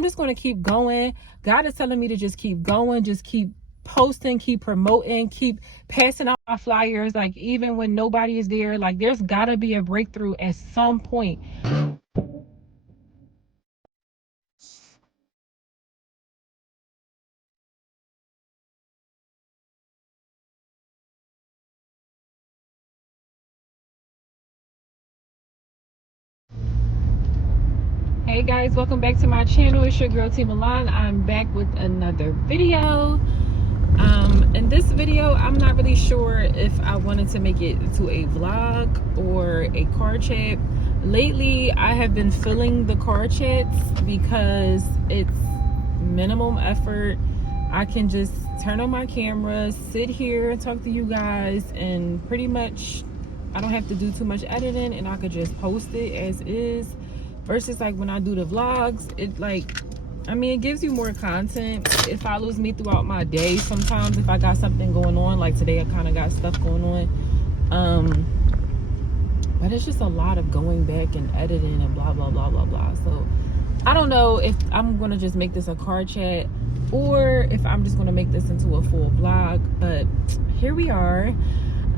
I'm just going to keep going. God is telling me to just keep going, just keep posting, keep promoting, keep passing out my flyers. Like, even when nobody is there, like, there's got to be a breakthrough at some point. Hey guys, welcome back to my channel. It's your girl T Milan. I'm back with another video. In this video, I'm not really sure if I wanted to make it into a vlog or a car chat. Lately, I have been filling the car chats because it's minimum effort. I can just turn on my camera, sit here and talk to you guys, and pretty much I don't have to do too much editing, and I could just post it as is. Versus like when I do the vlogs, it gives you more content. It follows me throughout my day. Sometimes if I got something going on, like today I kind of got stuff going on. But it's just a lot of going back and editing and blah, blah, blah, blah, blah. So I don't know if I'm going to just make this a car chat or if I'm just going to make this into a full vlog. But here we are.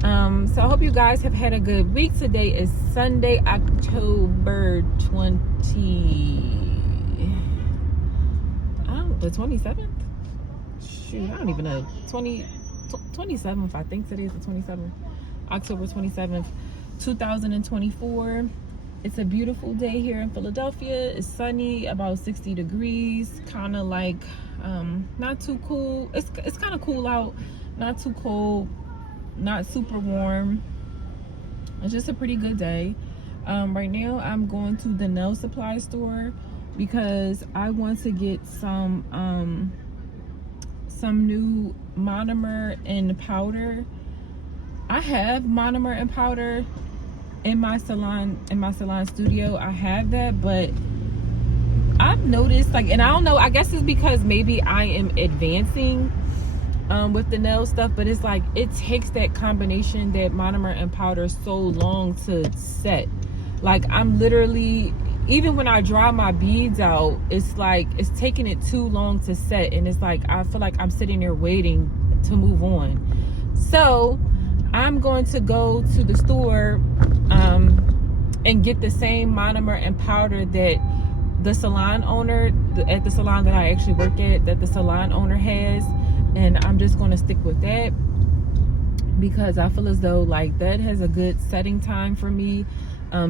So I hope you guys have had a good week. Today is Sunday, October the 27th? Shoot, I don't even know. 27th, I think today is the 27th. October 27th, 2024. It's a beautiful day here in Philadelphia. It's sunny, about 60 degrees, kind of like, not too cool. It's kind of cool out, not too cold, not super warm. It's just a pretty good day. Right now I'm going to the nail supply store because I want to get some new monomer and powder. I have monomer and powder in my salon studio. I have that, but I've noticed, like, and I don't know, I guess it's because maybe I am advancing with the nail stuff, but it's like it takes that combination, that monomer and powder, so long to set. Like, I'm literally, even when I dry my beads out, it's like it's taking it too long to set, and it's like I feel like I'm sitting there waiting to move on. So I'm going to go to the store and get the same monomer and powder that the salon owner at the salon that I actually work at, that the salon owner has. And I'm just going to stick with that because I feel as though like that has a good setting time for me.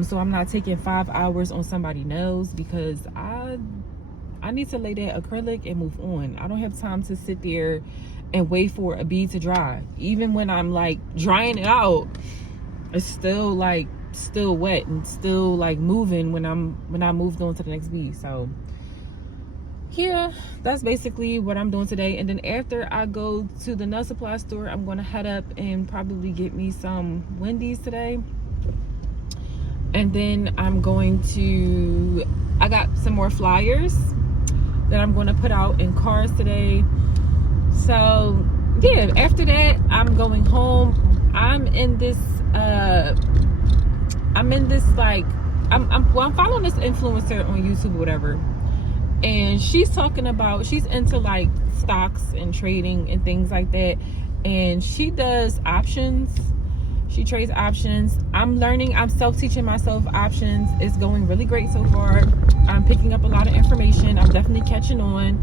So I'm not taking 5 hours on somebody's nails because I need to lay that acrylic and move on. I don't have time to sit there and wait for a bead to dry. Even when I'm like drying it out, it's still wet and still like moving when I moved on to the next bead. So yeah, that's basically what I'm doing today. And then after I go to the nail supply store, I'm going to head up and probably get me some Wendy's today. And then I got some more flyers that I'm going to put out in cars today. So yeah, after that, I'm going home. I'm following this influencer on YouTube or whatever. And she's talking about, she's into like stocks and trading and things like that. And she does options. She trades options. I'm self-teaching myself options. It's going really great so far. I'm picking up a lot of information. I'm definitely catching on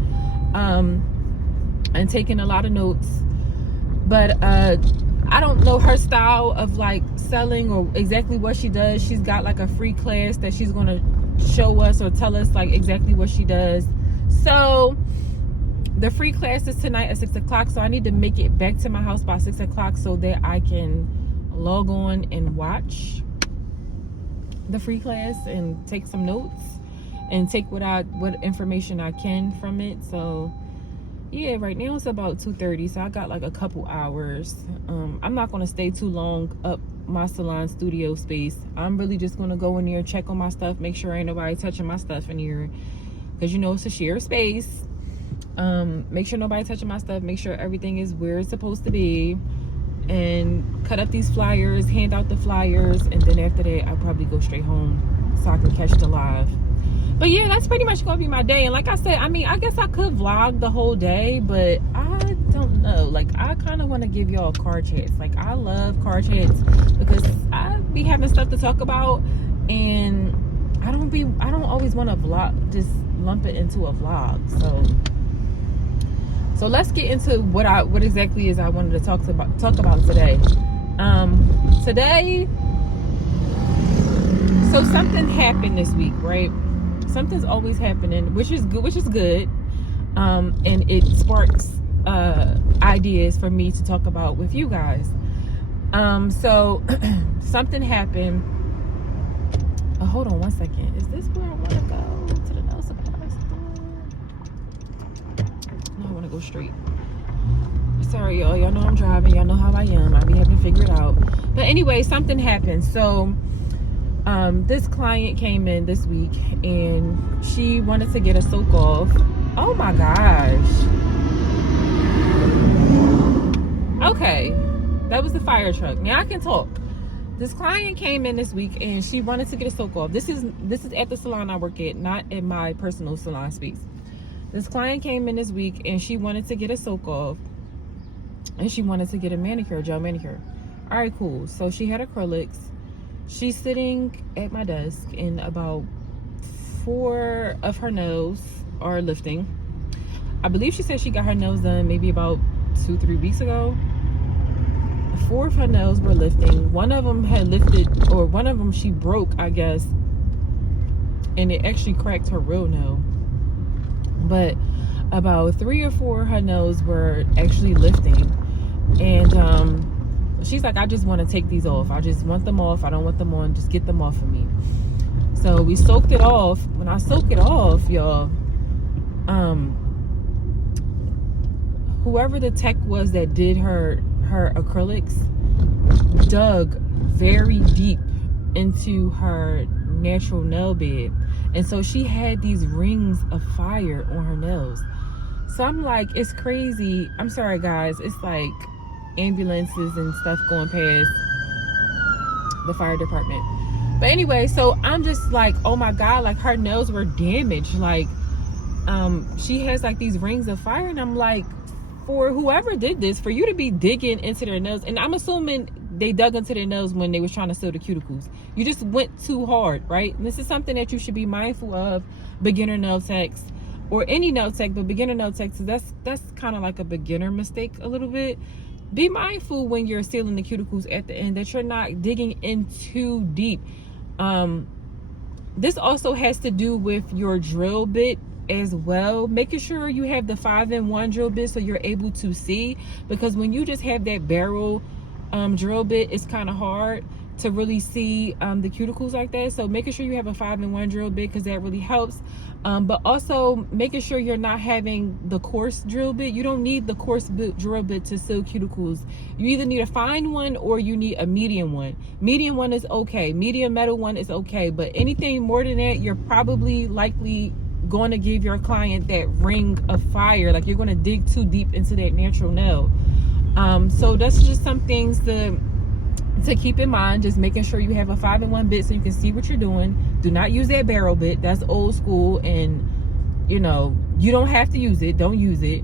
and taking a lot of notes. But I don't know her style of like selling or exactly what she does. She's got like a free class that she's going to show us or tell us like exactly what she does. So the free class is tonight at 6 o'clock. So I need to make it back to my house by 6 o'clock so that I can log on and watch the free class and take some notes and take what information I can from it. So yeah, right now it's about 2:30, so I got like a couple hours. I'm not going to stay too long up my salon studio space. I'm really just going to go in there, check on my stuff, make sure ain't nobody touching my stuff in here, because you know it's a shared space. Make sure nobody touching my stuff, make sure everything is where it's supposed to be, and cut up these flyers, hand out the flyers, and then after that I'll probably go straight home so I can catch the live. But yeah, that's pretty much gonna be my day. And like I said, I mean, I guess I could vlog the whole day, but I don't know. Like, I kind of want to give y'all car chats. Like, I love car chats because I be having stuff to talk about, and I don't always want to vlog, just lump it into a vlog. So let's get into what exactly is I wanted to talk about today. Today, so something happened this week, right? Something's always happening, which is good, and it sparks ideas for me to talk about with you guys. So something happened. Oh, hold on one second. Is this where I want to go? To the nail supply store? No, I want to go straight. Sorry, y'all know I'm driving. Y'all know how I am. I be having to figure it out. But anyway, something happened. So this client came in this week and she wanted to get a soak off. Oh my gosh. Okay, that was the fire truck. Now I can talk. This client came in this week and she wanted to get a soak off. This is at the salon I work at, not in my personal salon space. This client came in this week and she wanted to get a soak off, and she wanted to get a manicure, gel manicure. All right, cool. So she had acrylics. She's sitting at my desk, and about 4 of her nails are lifting. I believe she said she got her nails done maybe about 2-3 weeks ago. 4 of her nails were lifting. One of them had lifted, or one of them she broke, I guess, and it actually cracked her real nail. But about 3 or 4 of her nails were actually lifting. And she's like, I just want to take these off. I just want them off. I don't want them on. Just get them off of me. So we soaked it off. When I soak it off, y'all, whoever the tech was that did her acrylics dug very deep into her natural nail bed, and so she had these rings of fire on her nails. So I'm like, it's crazy. I'm sorry guys, it's like ambulances and stuff going past the fire department. But anyway, so I'm just like, oh my god, like her nails were damaged. Like she has like these rings of fire, and I'm like, for whoever did this, for you to be digging into their nails, and I'm assuming they dug into their nails when they was trying to seal the cuticles. You just went too hard, right? And this is something that you should be mindful of, beginner nail techs, or any nail tech, but beginner nail techs, that's kind of like a beginner mistake a little bit. Be mindful when you're sealing the cuticles at the end that you're not digging in too deep. This also has to do with your drill bit as well, making sure you have the 5-in-1 drill bit so you're able to see, because when you just have that barrel drill bit, it's kind of hard to really see the cuticles like that. So making sure you have a 5-in-1 drill bit, because that really helps. But also making sure you're not having the coarse drill bit. You don't need the coarse drill bit to seal cuticles. You either need a fine one or you need a medium one. Medium one is okay. Medium metal one is okay. But anything more than that, you're probably likely going to give your client that ring of fire. Like, you're going to dig too deep into that natural nail. So that's just some things to keep in mind. Just making sure you have a 5-in-1 bit so you can see what you're doing. Do not use that barrel bit. That's old school, and you know, you don't have to use it. Don't use it.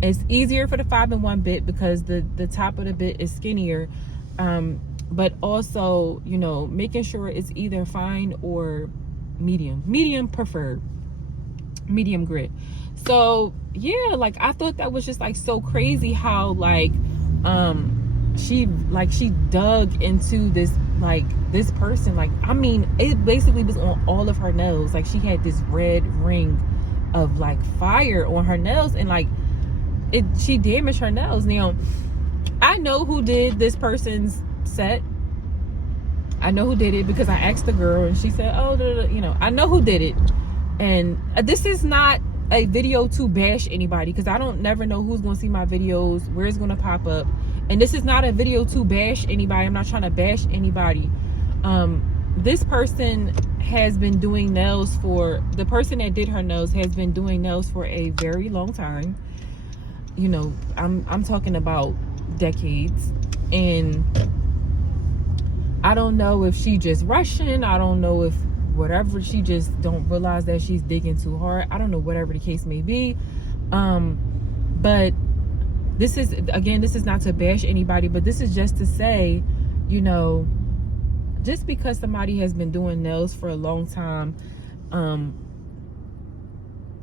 It's easier for the 5-in-1 bit because the top of the bit is skinnier. But also, you know, making sure it's either fine or medium preferred, medium grit. So yeah, like, I thought that was just like so crazy how like she dug into this, like, this person, like, I mean, it basically was on all of her nails. Like, she had this red ring of like fire on her nails, and like she damaged her nails. Now I know who did this person's set. I know who did it because I asked the girl and she said, oh, you know, I know who did it. And this is not a video to bash anybody, because I don't never know who's going to see my videos, where it's going to pop up. And this is not a video to bash anybody. I'm not trying to bash anybody. This person has been doing nails for, the person that did her nails has been doing nails for a very long time. You know, I'm talking about decades. And I don't know if she just rushing. I don't know if whatever, she just don't realize that she's digging too hard. I don't know, whatever the case may be. But this is not to bash anybody, but this is just to say, you know, just because somebody has been doing nails for a long time,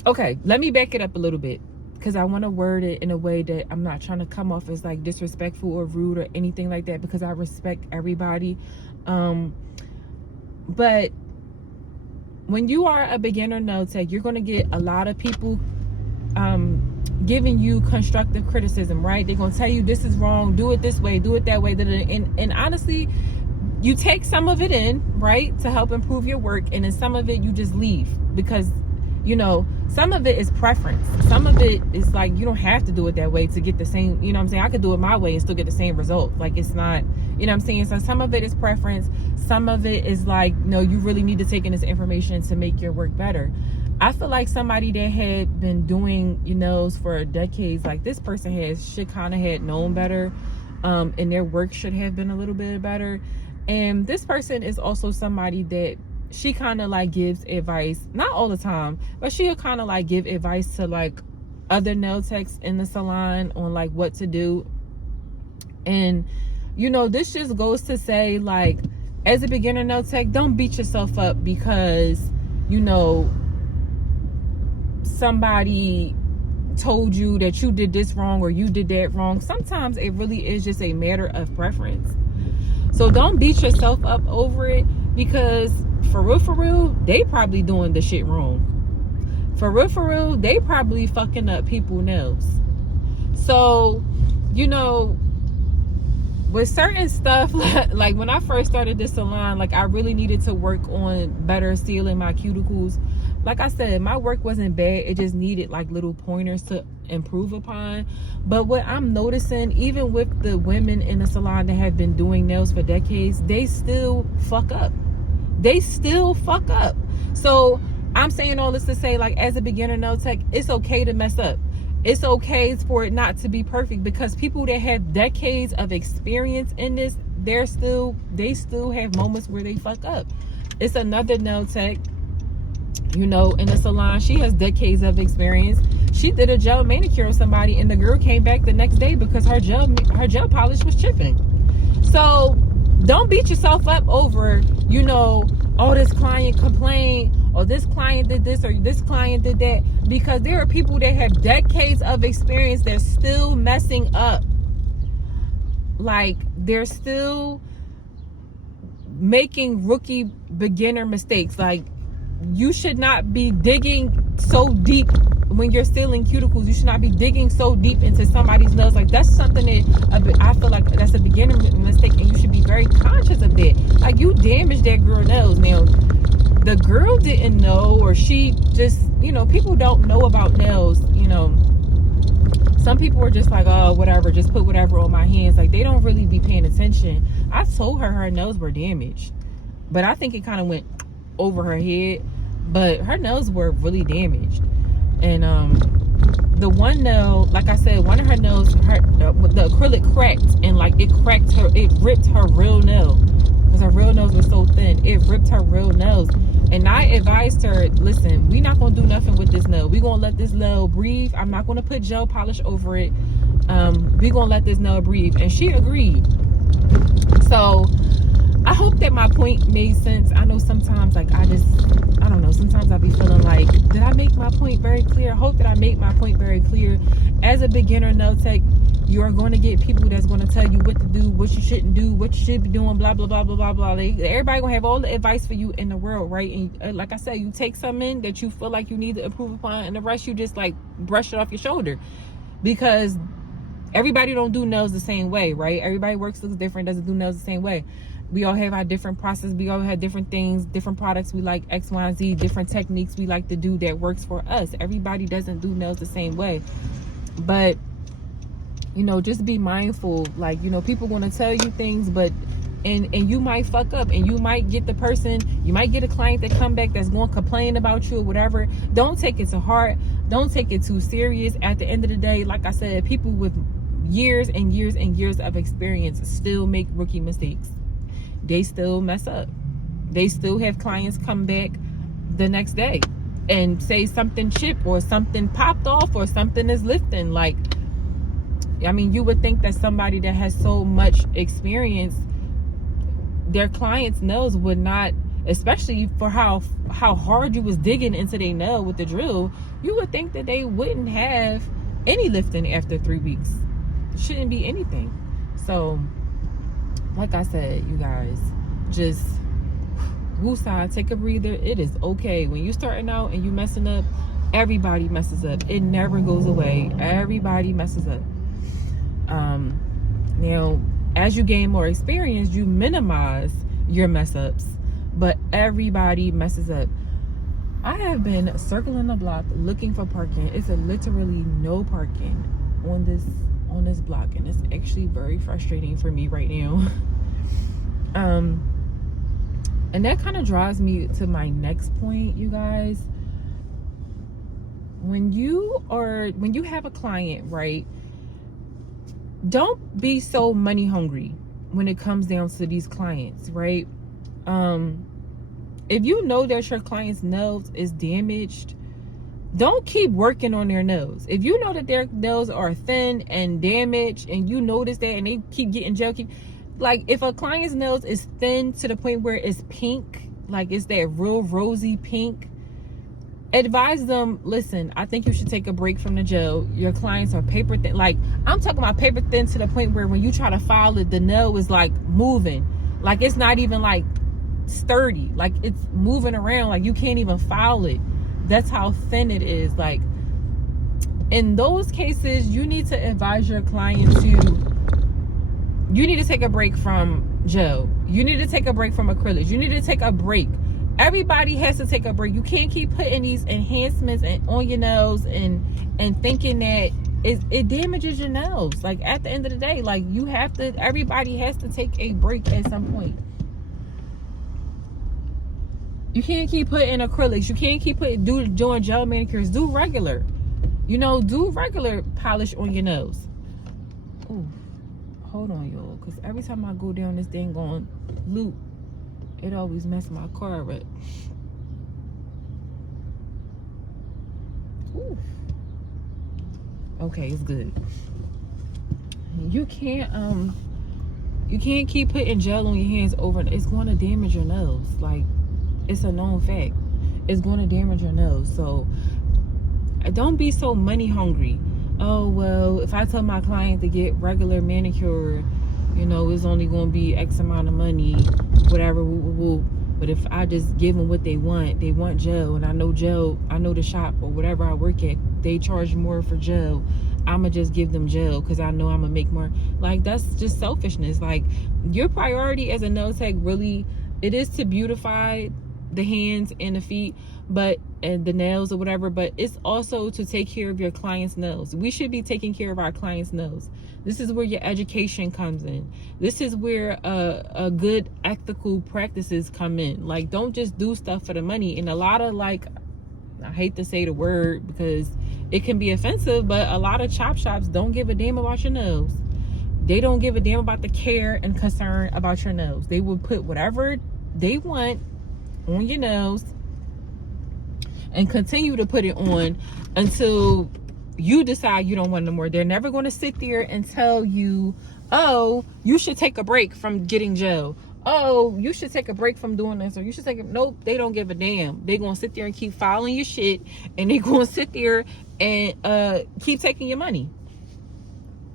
okay, let me back it up a little bit, because I want to word it in a way that I'm not trying to come off as like disrespectful or rude or anything like that, because I respect everybody. But when you are a beginner nail tech, you're going to get a lot of people giving you constructive criticism, right? They're going to tell you this is wrong, do it this way, do it that way. And honestly, you take some of it in, right, to help improve your work, and then some of it you just leave, because, you know, some of it is preference. Some of it is like, you don't have to do it that way to get the same, you know what I'm saying? I could do it my way and still get the same result. Like, it's not, you know what I'm saying? So some of it is preference. Some of it is like, no, you really need to take in this information to make your work better. I feel like somebody that had been doing, you know, for decades, like this person should kind of had known better, and their work should have been a little bit better. And this person is also somebody that she kind of like gives advice, not all the time, but she'll kind of like give advice to like other nail techs in the salon on like what to do. And, you know, this just goes to say, like, as a beginner nail tech, don't beat yourself up because, you know, somebody told you that you did this wrong or you did that wrong. Sometimes it really is just a matter of preference. So don't beat yourself up over it, because for real, they probably doing the shit wrong. For real, they probably fucking up people's nails. So, you know, with certain stuff, like when I first started this salon, like I really needed to work on better sealing my cuticles. Like I said, my work wasn't bad. It just needed like little pointers to improve upon. But what I'm noticing, even with the women in the salon that have been doing nails for decades, they still fuck up. So I'm saying all this to say, like, as a beginner nail tech, it's okay to mess up. It's okay for it not to be perfect, because people that have decades of experience in this, they still have moments where they fuck up. It's another nail tech, you know, in the salon. She has decades of experience. She did a gel manicure on somebody, and the girl came back the next day because her gel polish was chipping. So don't beat yourself up over, you know, oh, this client complained, or this client did this, or this client did that, because there are people that have decades of experience that's still messing up. Like, they're still making rookie beginner mistakes. Like, you should not be digging so deep when you're sealing cuticles. You should not be digging so deep into somebody's nails. Like, that's something that I feel like that's a beginner mistake, and you should be very conscious of that. Like, you damaged that girl nails. Now, the girl didn't know, or she just, you know, people don't know about nails, you know. Some people are just like, oh, whatever, just put whatever on my hands. Like, they don't really be paying attention. I told her nails were damaged, but I think it kind of went over her head. But her nails were really damaged. And the one nail, like I said, one of her nails, the acrylic cracked, and like it ripped her real nail, because her real nails were so thin. It ripped her real nails. And I advised her, listen, we're not gonna do nothing with this nail. We're gonna let this nail breathe. I'm not gonna put gel polish over it. We're gonna let this nail breathe. And she agreed. So I hope that my point made sense. I know sometimes, like, I don't know, sometimes I'll be feeling like, did I make my point very clear? I hope that I make my point very clear. As a beginner nail tech, you are going to get people that's going to tell you what to do, what you shouldn't do, what you should be doing, blah, blah, blah, blah, blah, blah. Everybody going to have all the advice for you in the world, right? And like I said, you take some in that you feel like you need to improve upon, and the rest you just, like, brush it off your shoulder. Because everybody don't do nails the same way, right? Everybody looks different, doesn't do nails the same way. We all have our different process. We all have different things, different products we like, X, Y, and Z, different techniques we like to do that works for us. Everybody doesn't do nails the same way. But, you know, just be mindful. Like, you know, people want to tell you things, but and you might fuck up, and you might get you might get a client that come back that's going to complain about you or whatever. Don't take it to heart. Don't take it too serious. At the end of the day, like I said, people with years and years and years of experience still make rookie mistakes. They still mess up. they still have clients come back the next day and say something chipped or something popped off or something is lifting. Like, I mean, you would think that somebody that has so much experience, their clients' nails would not, especially for how hard you was digging into their nail with the drill, you would think that they wouldn't have any lifting after 3 weeks. It shouldn't be anything. So, like I said, you guys, just woosah, take a breather. It is okay. When you starting out and you messing up, everybody messes up. It never goes away. Everybody messes up. Now, as you gain more experience, you minimize your mess ups, but everybody messes up. I have been circling the block looking for parking. It's literally no parking on this block, and it's actually very frustrating for me right now. And that kind of drives me to my next point, you guys. When you have a client, right? Don't be so money hungry when it comes down to these clients, right? If you know that your client's nose is damaged, don't keep working on their nose. If you know that their nails are thin and damaged and you notice that and they keep getting gel, like if a client's nose is thin to the point where it's pink, like it's that real rosy pink, advise them, listen, I think you should take a break from the gel. Your clients are paper thin. Like, I'm talking about paper thin to the point where when you try to file it, the nail is like moving. Like it's not even like sturdy. Like it's moving around. Like you can't even file it. That's how thin it is. Like in those cases, you need to advise your client you need to take a break from gel. You need to take a break from acrylics. You need to take a break. Everybody has to take a break. You can't keep putting these enhancements on your nails and thinking that it damages your nails. Like at the end of the day, like everybody has to take a break at some point. You can't keep putting acrylics. You can't keep doing gel manicures. Do regular. Do regular polish on your nails. Ooh, hold on, y'all, because every time I go down this dang on loop, it always messes my car up. Ooh. Okay, it's good. You can't keep putting gel on your hands over. It's going to damage your nails. Like, it's a known fact. It's going to damage your nails. So don't be so money hungry. Oh, well, if I tell my client to get regular manicure, it's only going to be X amount of money, whatever. But if I just give them what they want gel, and I know the shop or whatever I work at, they charge more for gel. I'ma just give them gel because I know I'm gonna make more. Like, that's just selfishness. Like, your priority as a nail tech really, it is to beautify the hands and the feet, and the nails or whatever, but it's also to take care of your client's nails. We should be taking care of our client's nails. This is where your education comes in. This is where a good ethical practices come in. Like, don't just do stuff for the money. And a lot of, like, I hate to say the word because it can be offensive, but a lot of chop shops don't give a damn about your nails. They don't give a damn about the care and concern about your nails. They will put whatever they want on your nails and continue to put it on until you decide you don't want no more. They're never going to sit there and tell you, oh, you should take a break from getting gel. Oh, you should take a break from doing this, or you should take a, nope, they don't give a damn. They're going to sit there and keep filing your shit, and they're going to sit there and keep taking your money.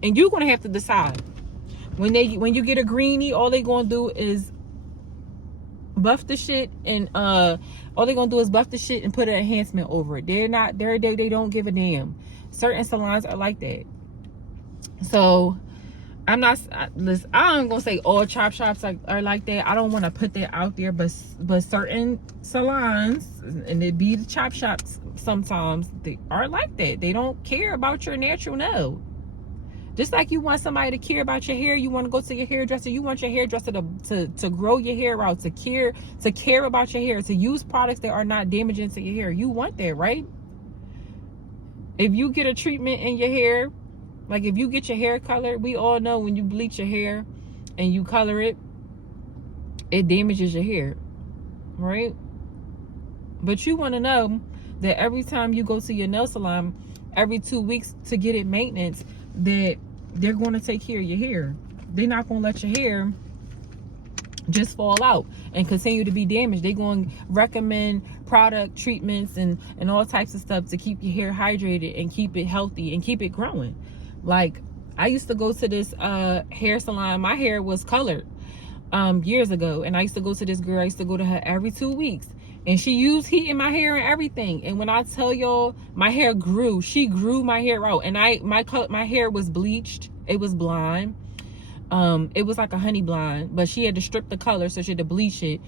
And you're going to have to decide. When you get a greenie, all they're going to do is buff the shit, and all they're gonna do is buff the shit and put an enhancement over it. They don't give a damn. Certain salons are like that. So I'm not gonna say all chop shops are like that. I don't want to put that out there, but certain salons, and it be the chop shops sometimes, they are like that. They don't care about your natural nail. Just like you want somebody to care about your hair, you want to go to your hairdresser, you want your hairdresser to grow your hair out, to care about your hair, to use products that are not damaging to your hair. You want that, right? If you get a treatment in your hair, like if you get your hair colored, we all know when you bleach your hair and you color it, it damages your hair. right? But you want to know that every time you go to your nail salon, every 2 weeks to get it maintenance, that they're going to take care of your hair. They're not going to let your hair just fall out and continue to be damaged. They're going to recommend product treatments and all types of stuff to keep your hair hydrated and keep it healthy and keep it growing. Like, I used to go to this hair salon. My hair was colored years ago, and I used to go to this girl. I used to go to her every 2 weeks, and she used heat in my hair and everything. And when I tell y'all, my hair grew. She grew my hair out, and my hair was bleached. It was blonde. It was like a honey blonde, but she had to strip the color, so she had to bleach it.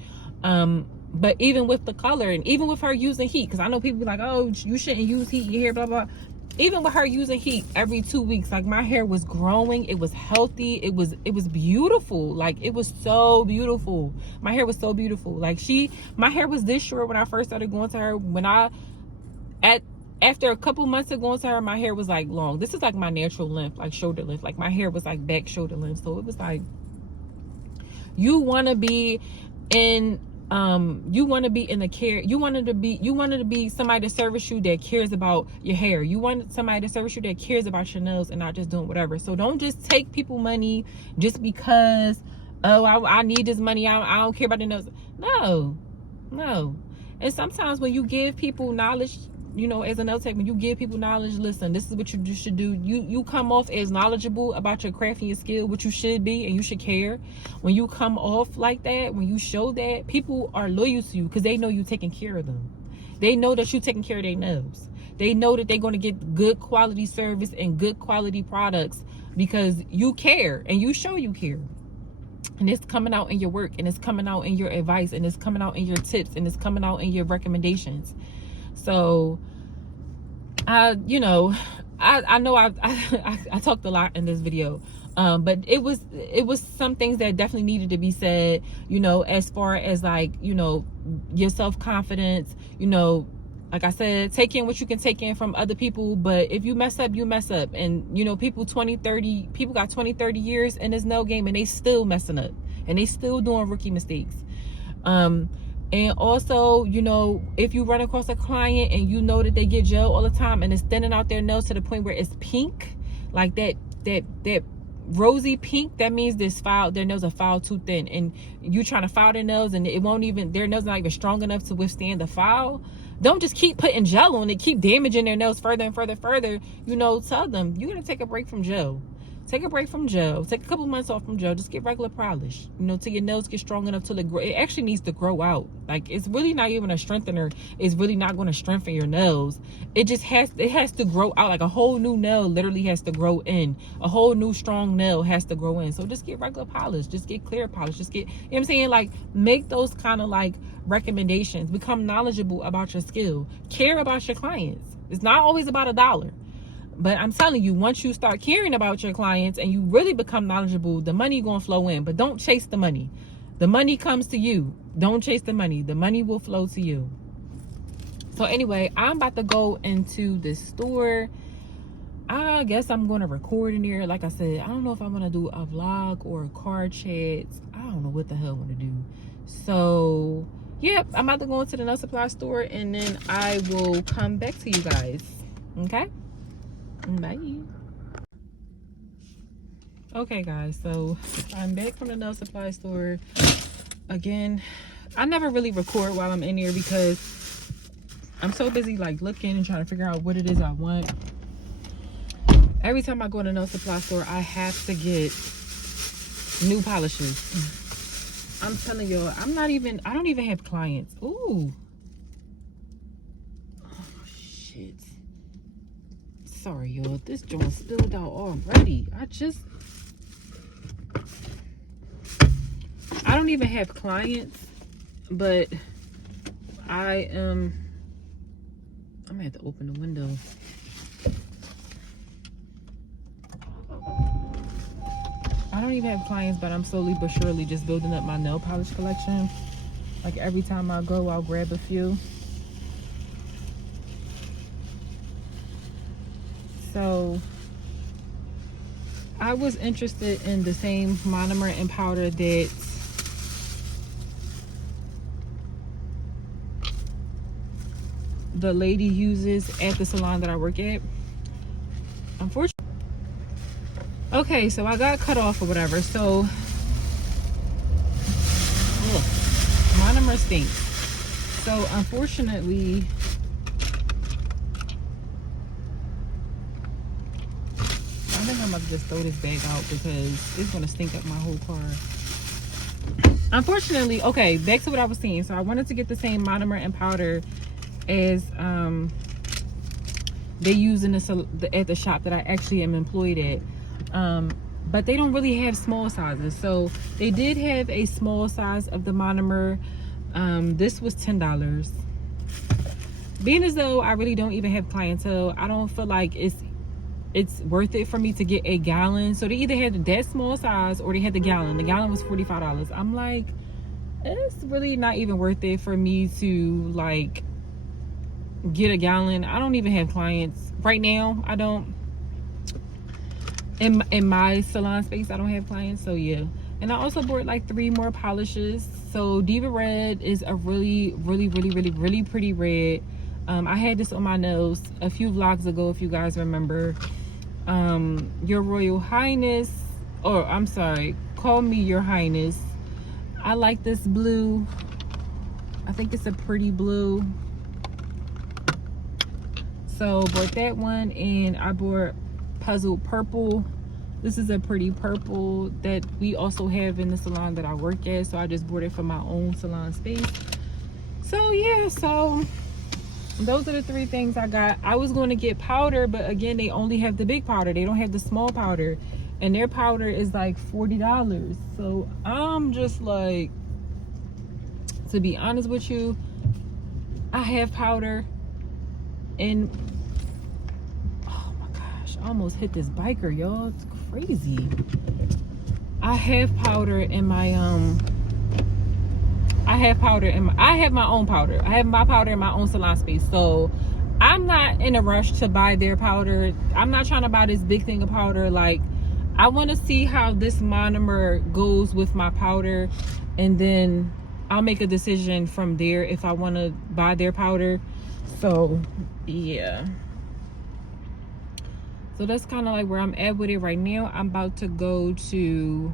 But even with the color, and even with her using heat, because I know people be like, oh, you shouldn't use heat in your hair, blah blah. Even with her using heat every 2 weeks, like, my hair was growing. It was healthy. It was beautiful. Like, it was so beautiful. My hair was so beautiful. Like, my hair was this short when I first started going to her. After a couple months of going to her, my hair was like long. This is like my natural length, like shoulder length. Like, my hair was like back shoulder length. So it was like, you want to be in the care. You wanted to be somebody to service you that cares about your hair. You want somebody to service you that cares about your nails and not just doing whatever. So don't just take people money just because, oh, I need this money. I don't care about the nails. No. And sometimes when you give people knowledge, you know, as a Nailtech, when you give people knowledge, listen, this is what you should do. You come off as knowledgeable about your craft and your skill, which you should be, and you should care. When you come off like that, when you show that, people are loyal to you because they know you taking care of them. They know that you taking care of their nails. They know that they're going to get good quality service and good quality products because you care and you show you care. And it's coming out in your work, and it's coming out in your advice, and it's coming out in your tips, and it's coming out in your recommendations. So, I know I talked a lot in this video, but it was some things that definitely needed to be said, you know, as far as, like, you know, your self-confidence, you know, like I said, take in what you can take in from other people, but if you mess up, you mess up. And, you know, people got 20, 30 years in this nail game, and they still messing up, and they still doing rookie mistakes. And also, you know, if you run across a client and you know that they get gel all the time and it's thinning out their nails to the point where it's pink, like that rosy pink, that means their nails are filed too thin, and you trying to file their nails and their nails not even strong enough to withstand the file. Don't just keep putting gel on it, keep damaging their nails further and further. You know, tell them you're gonna take a break from gel. Take a break from gel. Take a couple months off from gel. Just get regular polish, you know, till your nails get strong enough till it actually needs to grow out. Like, it's really not even a strengthener. It's really not going to strengthen your nails. It has to grow out. Like, a whole new nail literally has to grow in. A whole new strong nail has to grow in. So just get regular polish. Just get clear polish. Just get, you know what I'm saying? Like, make those kind of, like, recommendations. Become knowledgeable about your skill. Care about your clients. It's not always about $1. But I'm telling you, once you start caring about your clients and you really become knowledgeable, the money gonna flow in. But don't chase the money. The money comes to you. Don't chase the money. The money will flow to you. So anyway, I'm about to go into the store. I guess I'm gonna record in there. Like I said, I don't know if I'm gonna do a vlog or a car chat. I don't know what the hell I'm gonna do. So yep, I'm about to go into the nail supply store, and then I will come back to you guys. Okay? Bye. Okay guys, so I'm back from the nail supply store again. I never really record while I'm in here because I'm so busy, like, looking and trying to figure out what it is I want. Every time I go to the nail supply store, I have to get new polishes. I'm telling y'all, I don't even have clients. Ooh. Oh shit. Sorry, y'all. This joint spilled out already. I don't even have clients, but I'm gonna have to open the window. I don't even have clients, but I'm slowly but surely just building up my nail polish collection. Like, every time I go, I'll grab a few. So I was interested in the same monomer and powder that the lady uses at the salon that I work at. Unfortunately, okay, so I got cut off or whatever. So, ugh, monomer stinks. So unfortunately, I think I'm about to just throw this bag out because it's gonna stink up my whole car. Unfortunately, okay, back to what I was saying. So I wanted to get the same monomer and powder as they use in at the shop that I actually am employed at. But they don't really have small sizes. So they did have a small size of the monomer. This was $10. Being as though I really don't even have clientele, I don't feel like it's worth it for me to get a gallon. So they either had that small size or they had the gallon. The gallon was $45. I'm like, it's really not even worth it for me to like get a gallon. I don't even have clients right now. I don't. In my salon space, I don't have clients. So yeah. And I also bought like 3 more polishes. So Diva Red is a really pretty red. I had this on my nails a few vlogs ago, if you guys remember. Your Royal Highness, or I'm sorry, call me Your Highness. I like this blue. I think it's a pretty blue. So bought that one, and I bought Puzzle Purple. This is a pretty purple that we also have in the salon that I work at. So I just bought it for my own salon space. So yeah, so those are the 3 things I got. I was going to get powder, but again, they only have the big powder. They don't have the small powder. And their powder is like $40. So I'm just like, to be honest with you, I have powder. And oh my gosh, I almost hit this biker, y'all. It's crazy. I have powder in my I have my own powder. I have my powder in my own salon space. So I'm not in a rush to buy their powder. I'm not trying to buy this big thing of powder. Like, I want to see how this monomer goes with my powder, and then I'll make a decision from there if I want to buy their powder. So yeah, so that's kind of like where I'm at with it right now. I'm about to go to,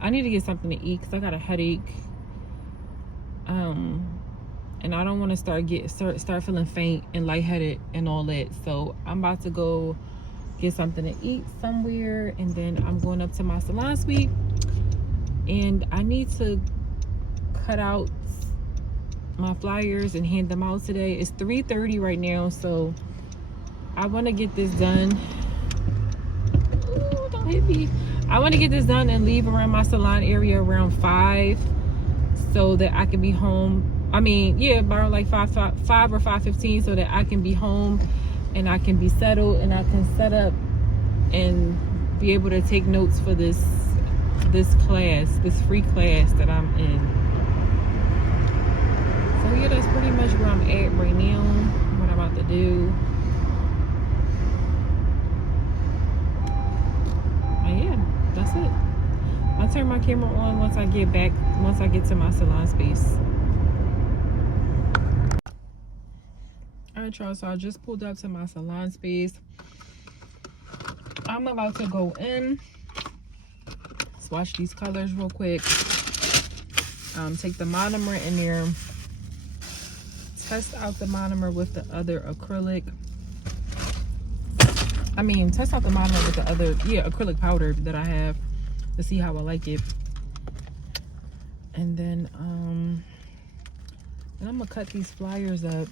I need to get something to eat because I got a headache. And I don't want to start feeling faint and lightheaded and all that. So I'm about to go get something to eat somewhere, and then I'm going up to my salon suite, and I need to cut out my flyers and hand them out today. It's 3:30 right now, so I want to get this done. Ooh, don't hit me. I want to get this done and leave around my salon area around 5, so that I can be home. I mean, yeah, around like 5 or 5:15, so that I can be home and I can be settled and I can set up and be able to take notes for this class, this free class that I'm in. So yeah, that's pretty much where I'm at right now, what I'm about to do. And yeah, that's it. I'll turn my camera on once I get to my salon space. Alright y'all, so I just pulled up to my salon space. I'm about to go in, swatch these colors real quick, take the monomer in there, test out the monomer with the other acrylic. Test out the monomer with the other, acrylic powder that I have to see how I like it. And then I'm gonna cut these flyers up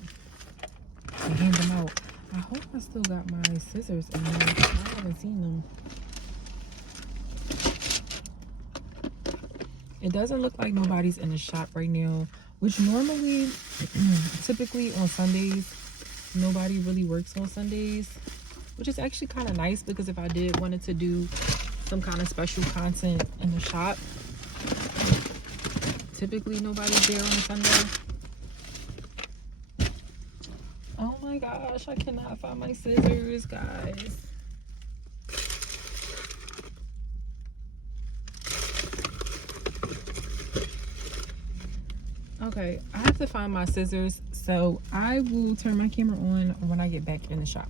and hand them out. I hope I still got my scissors in there. I haven't seen them. It doesn't look like nobody's in the shop right now, which normally, typically on Sundays, nobody really works on Sundays, which is actually kind of nice, because if I wanted to do some kind of special content in the shop, typically nobody's there on a Sunday. Oh my gosh, I cannot find my scissors, guys. Okay, I have to find my scissors. So I will turn my camera on when I get back in the shop.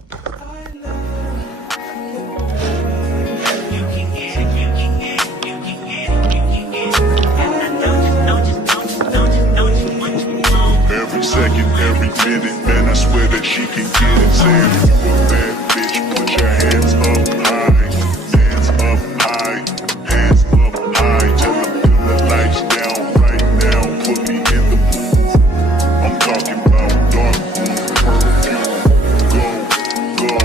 Every second, every minute, man, I swear that she can get it. Saying if you a bad bitch, put your hands up high, hands up high, hands up high. Tell them dim the lights down right now, put me in the mood. I'm talking about dark room, perfume. Go, go.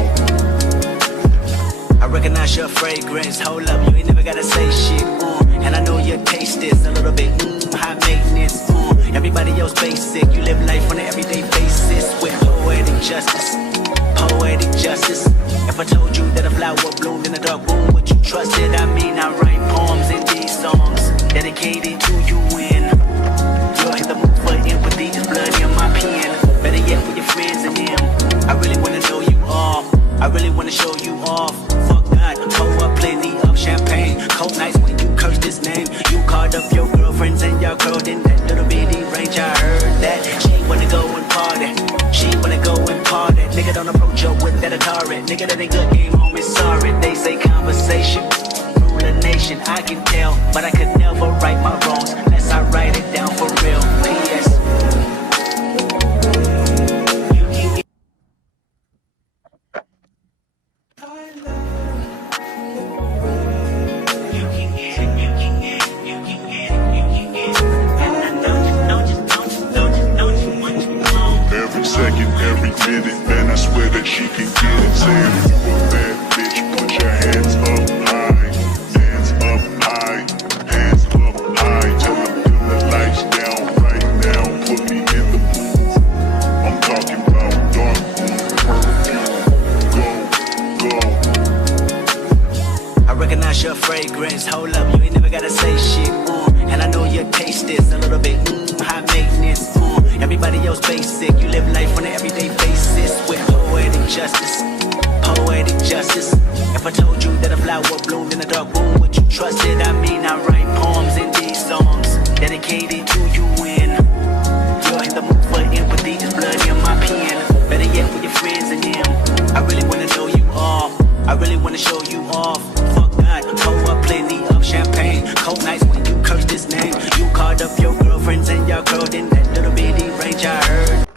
I recognize your fragrance, hold up, you ain't never gotta say shit, and I know your taste is a little bit, high maintenance, everybody else basic, you live life on an everyday basis, with poetic justice, poetic justice. If I told you that a flower bloomed in a dark room, would you trust it? I mean, I write poems in these songs, dedicated to you when you're in the mood for empathy, just blood in my pen, better yet with your friends and them, I really wanna know you all, I really wanna show you off. Fuck God, pour up plenty of champagne. Cold nights when you curse this name. You called up your girlfriends and y'all curled in that little bitty range. I heard that she wanna go and party. She wanna go and party. Nigga don't approach her with that Atari. Nigga that ain't good game home is sorry. They say conversation rule a nation. I can tell, but I could never right my wrongs unless I write it down for real. P.S. Every second, every minute, man, I swear that she can get it. Saying if you a bad bitch, put your hands up high, hands up high, hands up high. Tell them dim the lights down right now, put me in the mood. I'm talking about dark room, perfume. Go, go. I recognize your fragrance, hold up, you ain't never gotta say shit, and I know your taste is a little bit, high maintenance, everybody else basic, you live life on an everyday basis, with poetic justice, poetic justice. If I told you that a flower bloomed in a dark room, would you trust it? I mean, I write poems in these songs, dedicated to you when you're in the mood for empathy, just blood in my pen, better yet with your friends and them, I really wanna know you all, I really wanna show you off. Fuck God, pour up plenty of champagne. Cold nights when you curse this name. You called up your girlfriends and y'all curled in that little bitty range. I heard.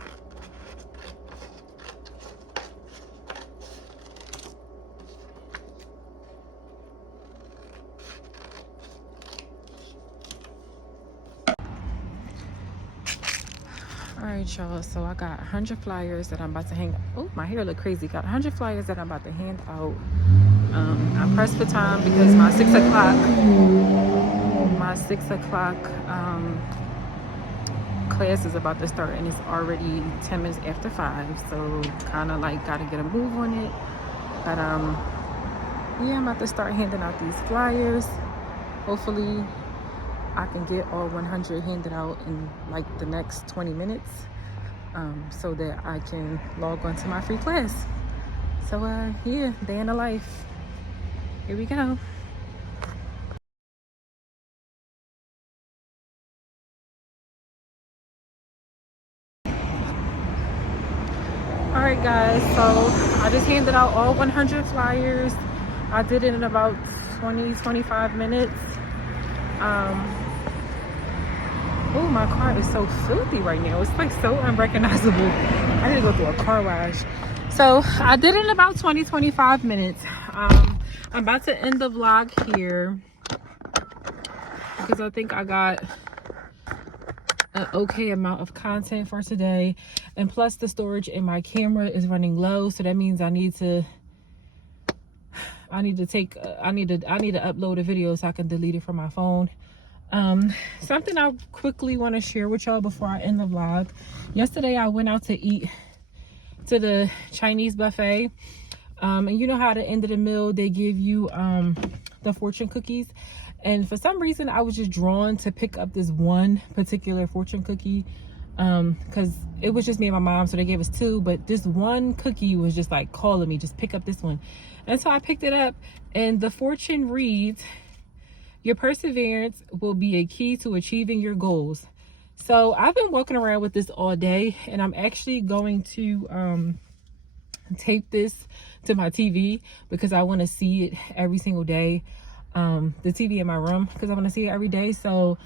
Alright, y'all, so I got 100 flyers that I'm about to hang. Oh, my hair look crazy. Got 100 flyers that I'm about to hand out. I'm pressed for time because my 6 o'clock class is about to start, and it's already 10 minutes after 5, so kind of like gotta get a move on it. But yeah, I'm about to start handing out these flyers. Hopefully I can get all 100 handed out in like the next 20 minutes, so that I can log on to my free class. So yeah, day in the life. Here we go. Alright guys, so I just handed out all 100 flyers. I did it in about 20-25 minutes. Oh, my car is so filthy right now. It's like so unrecognizable. I need to go through a car wash. So I did it in about 20-25 minutes. I'm about to end the vlog here because I think I got an okay amount of content for today, and plus the storage in my camera is running low, so that means I need to upload a video so I can delete it from my phone. Something I quickly want to share with y'all before I end the vlog. Yesterday I went out to eat to the Chinese buffet, and you know how at the end of the meal they give you the fortune cookies, and for some reason I was just drawn to pick up this one particular fortune cookie, because it was just me and my mom, so they gave us 2, but this one cookie was just like calling me, just pick up this one. And so I picked it up, and the fortune reads, your perseverance will be a key to achieving your goals. So I've been walking around with this all day, and I'm actually going to tape this to my TV because I want to see it every single day. The TV in my room, because I want to see it every day. So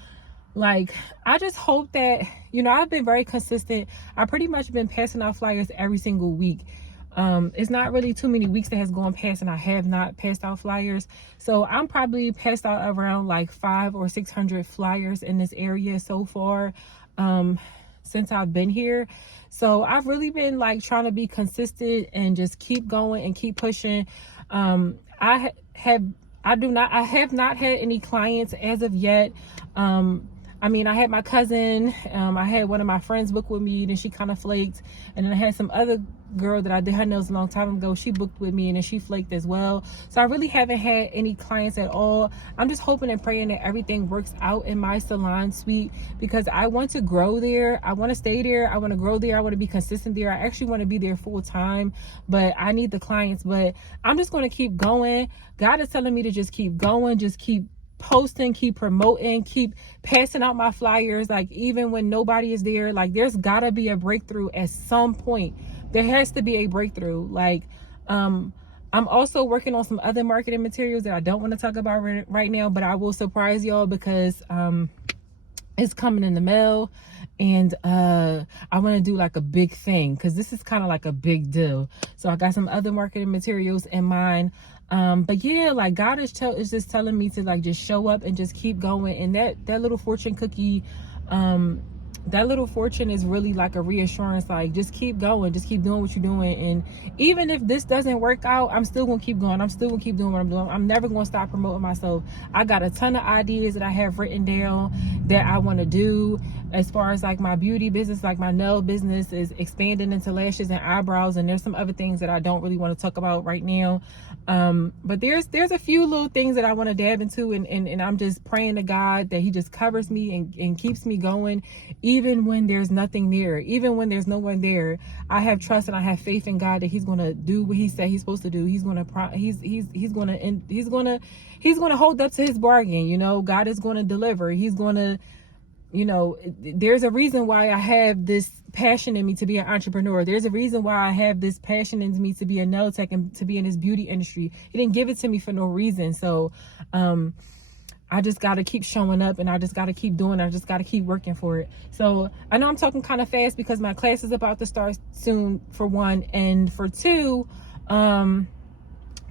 like, I just hope that, you know, I've been very consistent. I pretty much been passing out flyers every single week. It's not really too many weeks that has gone past and I have not passed out flyers. So I'm probably passed out around like 500 or 600 flyers in this area so far, since I've been here. So I've really been like trying to be consistent and just keep going and keep pushing. I have not had any clients as of yet. I mean, I had my cousin, I had one of my friends book with me, and she kind of flaked. And then I had some other girl that I did her nails a long time ago. She booked with me, and then she flaked as well. So I really haven't had any clients at all. I'm just hoping and praying that everything works out in my salon suite, because I want to grow there. I want to stay there. I want to grow there. I want to be consistent there. I actually want to be there full time, but I need the clients. But I'm just going to keep going. God is telling me to just keep going, just keep posting, keep promoting, keep passing out my flyers, like even when nobody is there. Like, there's gotta be a breakthrough at some point. There has to be a breakthrough. Like, I'm also working on some other marketing materials that I don't want to talk about right now, but I will surprise y'all because it's coming in the mail. And I want to do like a big thing, because this is kind of like a big deal. So I got some other marketing materials in mind. But yeah, like God is just telling me to like just show up and just keep going. And that little fortune cookie, that little fortune is really like a reassurance. Like, just keep going, just keep doing what you're doing. And even if this doesn't work out, I'm still gonna keep going. I'm still gonna keep doing what I'm doing. I'm never gonna stop promoting myself. I got a ton of ideas that I have written down that I want to do as far as like my beauty business. Like, my nail business is expanding into lashes and eyebrows, and there's some other things that I don't really want to talk about right now. But there's a few little things that I want to dab into, and I'm just praying to God that he just covers me and keeps me going, even when there's nothing there, even when there's no one there. I have trust and I have faith in God that he's going to do what he said he's supposed to do. He's going to hold up to his bargain. You know, God is going to deliver. He's going to, you know, there's a reason why I have this passion in me to be an entrepreneur. There's a reason why I have this passion in me to be a Nailtech and to be in this beauty industry. He didn't give it to me for no reason. So, I just got to keep showing up, and I just got to keep doing it. I just got to keep working for it. So I know I'm talking kind of fast because my class is about to start soon, for one. And for two, I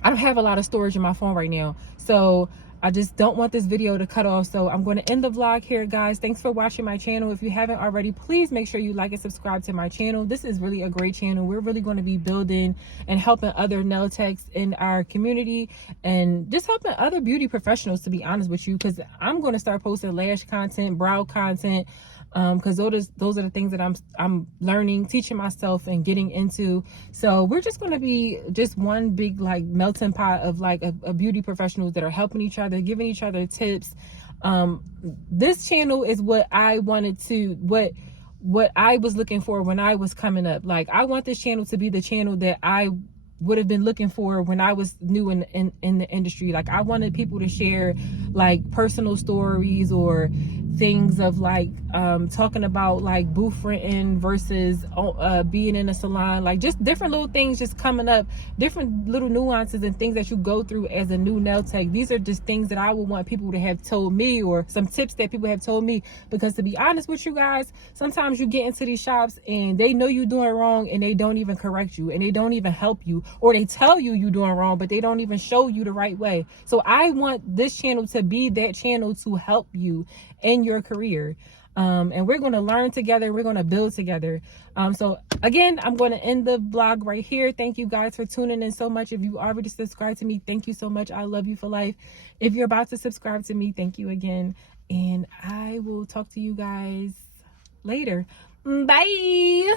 don't have a lot of storage in my phone right now. So I just don't want this video to cut off. So I'm going to end the vlog here, guys. Thanks for watching my channel. If you haven't already, please make sure you like and subscribe to my channel. This is really a great channel. We're really going to be building and helping other nail techs in our community, and just helping other beauty professionals, to be honest with you, because I'm going to start posting lash content, brow content, because those are the things that I'm learning, teaching myself, and getting into. So we're just going to be just one big like melting pot of like a beauty professionals that are helping each other, giving each other tips. This channel is what I wanted to, what I was looking for when I was coming up. Like, I want this channel to be the channel that I would have been looking for when I was new in the industry. Like, I wanted people to share like personal stories or things of like talking about like booth renting versus being in a salon, like just different little things just coming up, different little nuances and things that you go through as a new nail tech. These are just things that I would want people to have told me, or some tips that people have told me, because to be honest with you guys, sometimes you get into these shops and they know you're doing wrong and they don't even correct you, and they don't even help you, or they tell you you're doing wrong but they don't even show you the right way. So I want this channel to be that channel to help you in your career, and we're going to learn together, we're going to build together. So again, I'm going to end the vlog right here. Thank you guys for tuning in so much. If you already subscribed to me, thank you so much. I love you for life. If you're about to subscribe to me, thank you again, and I will talk to you guys later. Bye.